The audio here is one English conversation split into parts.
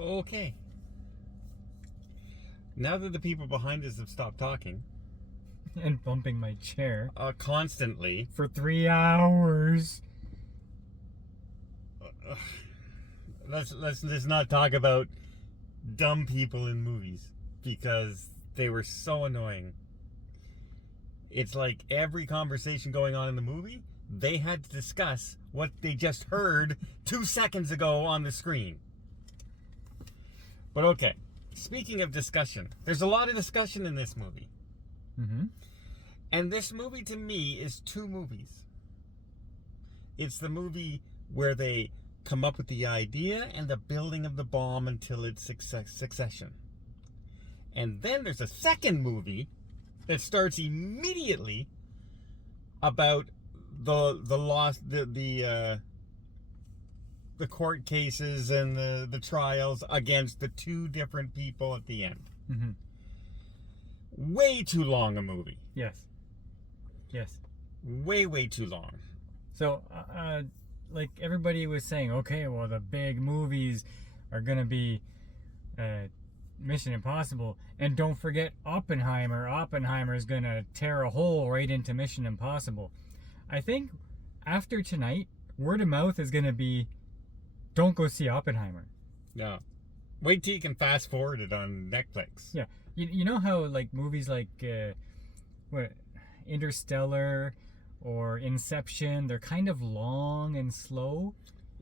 Okay. Now that the people behind us have stopped talking And bumping my chair constantly, for 3 hours. let's not talk about dumb people in movies because they were so annoying. It's like every conversation going on in the movie, they had to discuss what they just heard 2 seconds ago on the screen. But okay, speaking of discussion, there's a lot of discussion in this movie. Mm-hmm. And this movie to me is two movies. It's the movie where they come up with the idea and the building of the bomb until its succession. And then there's a second movie that starts immediately about the court cases and the trials against the two different people at the end. Mm-hmm. Way too long a movie. Yes. Way too long. So, like everybody was saying, okay, well, the big movies are gonna be Mission Impossible, and don't forget Oppenheimer. Oppenheimer is gonna tear a hole right into Mission Impossible. I think after tonight, word of mouth is gonna be, don't go see Oppenheimer. No. Wait till you can fast forward it on Netflix. Yeah, you know how like movies like Interstellar or Inception, they're kind of long and slow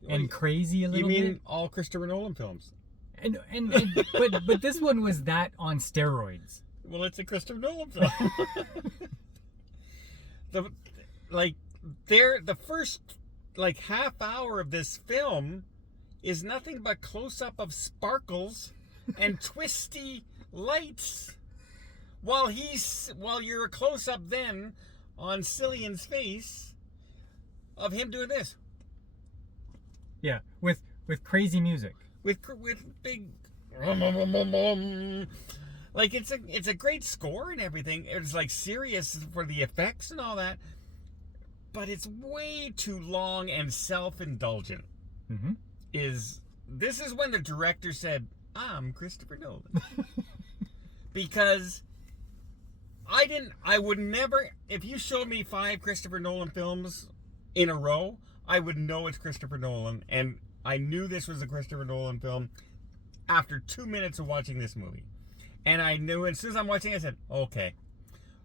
and crazy a little bit. You mean all Christopher Nolan films? And but this one was that on steroids. Well, it's a Christopher Nolan film. the first half hour of this film is nothing but close up of sparkles and twisty lights, while you're a close up then on Cillian's face of him doing this. Yeah, with crazy music. With big, like it's a great score and everything. It's like serious for the effects and all that, but it's way too long and self-indulgent. Mm-hmm. This is when the director said, "I'm Christopher Nolan," because I would never. If you showed me 5 Christopher Nolan films in a row, I would know it's Christopher Nolan, and I knew this was a Christopher Nolan film after 2 minutes of watching this movie. And I knew as soon as I'm watching it, I said, okay,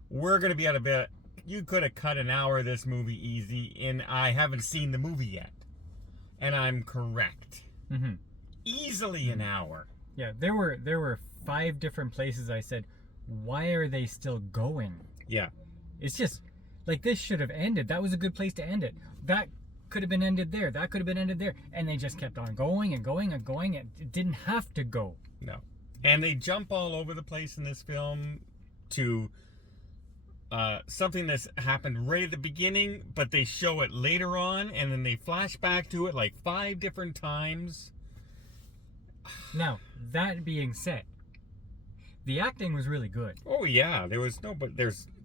we're going to be out of bed. You could have cut an hour of this movie easy, and I haven't seen the movie yet. And I'm correct. Mm-hmm. Easily an hour. Yeah, there were 5 different places I said, why are they still going? Yeah. It's just, like, this should have ended. That was a good place to end it. That could have been ended there. That could have been ended there. And they just kept on going and going and going. It didn't have to go. No. And they jump all over the place in this film to something that's happened right at the beginning, but they show it later on, and then they flash back to it like 5 different times. Now, that being said, the acting was really good. Oh, yeah. There's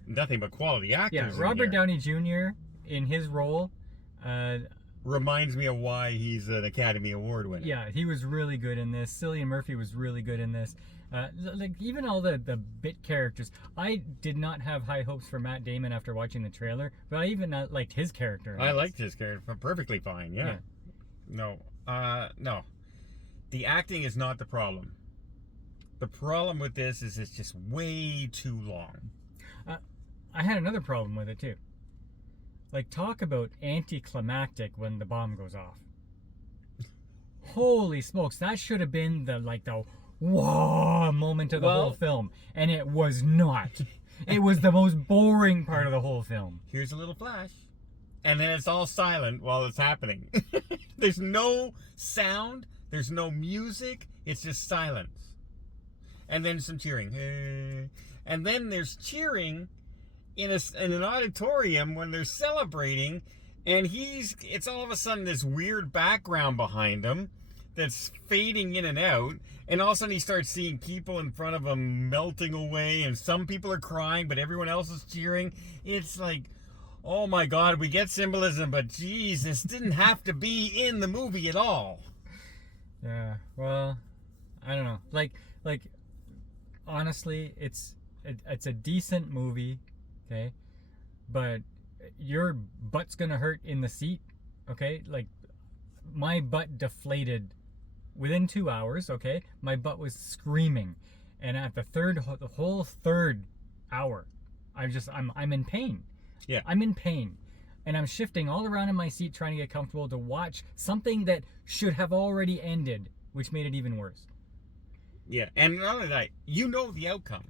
nothing but quality actors. Yeah, Robert Downy Jr. in his role. Reminds me of why he's an Academy Award winner. Yeah, he was really good in this. Cillian Murphy was really good in this. Like even all the bit characters. I did not have high hopes for Matt Damon after watching the trailer, but I even liked his character. I liked his character perfectly fine. Yeah. No. The acting is not the problem. The problem with this is it's just way too long. I had another problem with it too. Like, talk about anticlimactic when the bomb goes off. Holy smokes, that should have been the whoa moment of the whole film. And it was not. It was the most boring part of the whole film. Here's a little flash. And then it's all silent while it's happening. There's no sound. There's no music. It's just silence. And then some cheering. And then there's cheering in an auditorium when they're celebrating, and it's all of a sudden this weird background behind him that's fading in and out, and all of a sudden he starts seeing people in front of him melting away, and some people are crying, but everyone else is cheering. It's like, oh my God, we get symbolism, but geez, this didn't have to be in the movie at all. Yeah, well, I don't know. Like honestly, it's a decent movie, okay? But your butt's gonna hurt in the seat, okay? Like, my butt deflated within 2 hours, okay? My butt was screaming, and at the whole third hour, I'm in pain. Yeah. I'm in pain, and I'm shifting all around in my seat trying to get comfortable to watch something that should have already ended, which made it even worse. Yeah, and not only that, you know the outcome.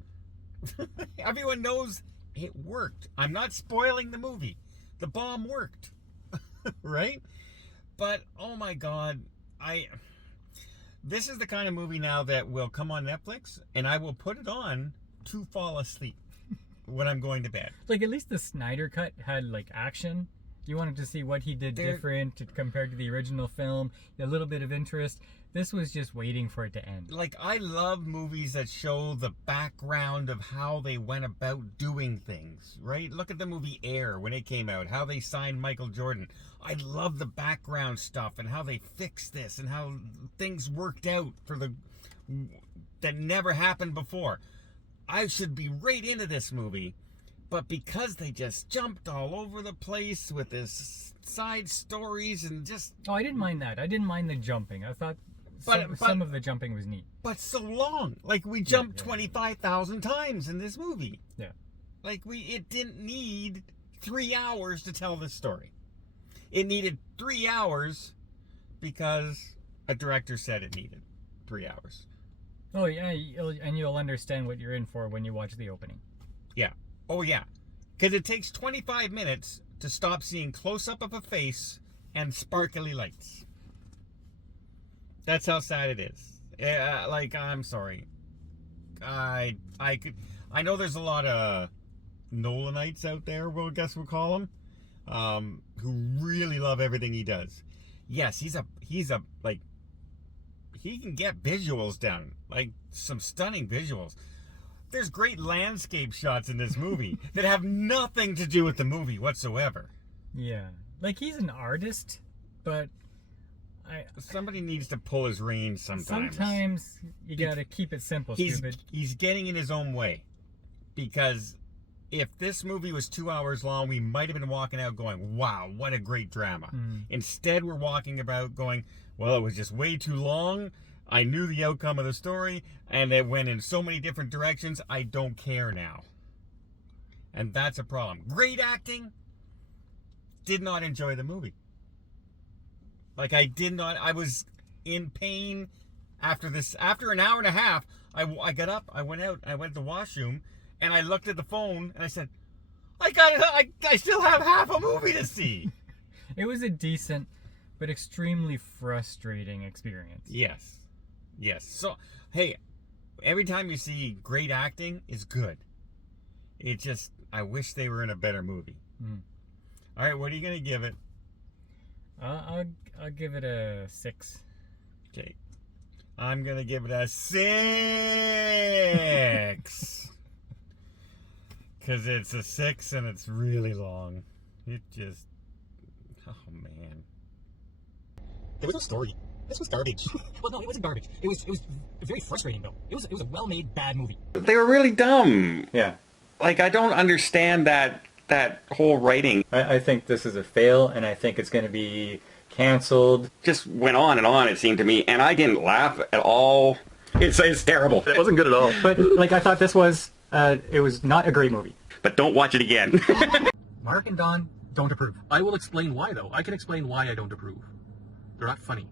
Everyone knows it worked. I'm not spoiling the movie. The bomb worked. Right? But, oh my God, this is the kind of movie now that will come on Netflix, and I will put it on to fall asleep when I'm going to bed. Like, at least the Snyder Cut had, like, action. You wanted to see what he did different compared to the original film, a little bit of interest. This was just waiting for it to end. Like, I love movies that show the background of how they went about doing things, right? Look at the movie Air when it came out, how they signed Michael Jordan. I love the background stuff and how they fixed this and how things worked out that never happened before. I should be right into this movie, but because they just jumped all over the place with this side stories and just... Oh, I didn't mind that. I didn't mind the jumping. I thought some of the jumping was neat. But so long. Like, we jumped 25,000 times in this movie. Yeah. Like, it didn't need 3 hours to tell this story. It needed 3 hours because a director said it needed 3 hours. Oh, yeah, and you'll understand what you're in for when you watch the opening. Yeah. Oh, yeah. Because it takes 25 minutes to stop seeing close-up of a face and sparkly lights. That's how sad it is. Like, I'm sorry. I know there's a lot of Nolanites out there, we'll call them, who really love everything he does. Yes, he can get visuals done, like some stunning visuals. There's great landscape shots in this movie that have nothing to do with the movie whatsoever. Yeah. Like, he's an artist, but somebody needs to pull his reins sometimes. Sometimes you gotta keep it simple, stupid. He's getting in his own way. Because if this movie was 2 hours long, we might have been walking out going, wow, what a great drama. Mm. Instead, we're walking about going, well, it was just way too long. I knew the outcome of the story, and it went in so many different directions, I don't care now. And that's a problem. Great acting. Did not enjoy the movie. Like, I was in pain after an hour and a half. I got up, I went out, I went to the washroom, and I looked at the phone, and I said, I still have half a movie to see. It was a decent, but extremely frustrating experience. Yes. So, hey, every time you see great acting, it's good. It just, I wish they were in a better movie. Mm. All right, what are you going to give it? I'll give it a 6. Okay. I'm going to give it a 6. Because it's a 6 and it's really long. It just... Oh, man. There was no story. This was garbage. Well, no, it wasn't garbage. It was very frustrating, though. It was a well-made, bad movie. They were really dumb. Yeah. Like, I don't understand that whole writing. I think this is a fail, and I think it's going to be canceled. Just went on and on, it seemed to me, and I didn't laugh at all. It's terrible. It wasn't good at all. But, like, I thought this was, it was not a great movie. But don't watch it again. Mark and Don don't approve. I will explain why, though. I can explain why I don't approve. They're not funny.